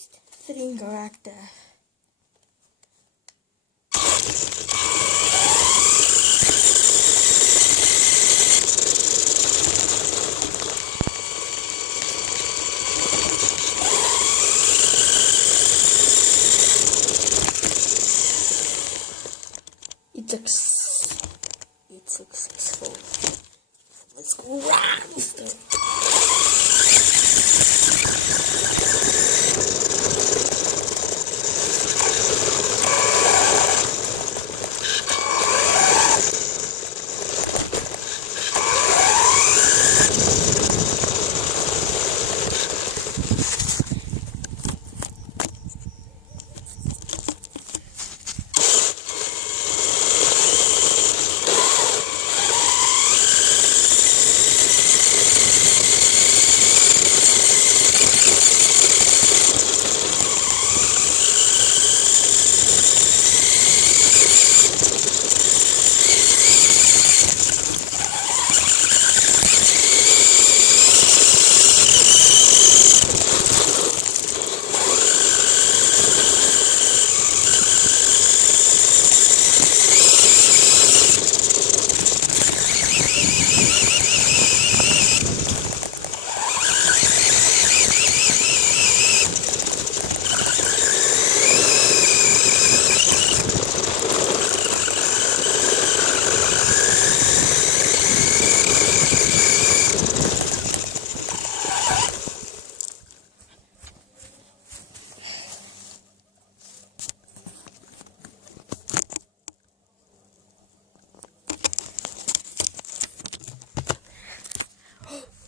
It's incorrect. It's successful. Let's go round.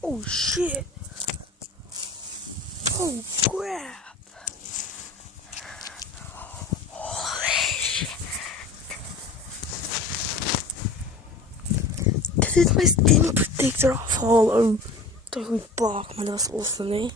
Oh shit! Oh crap! Holy shit! Dit is mijn skin protector afhalen. Toch een blok, maar dat was awesome, nee?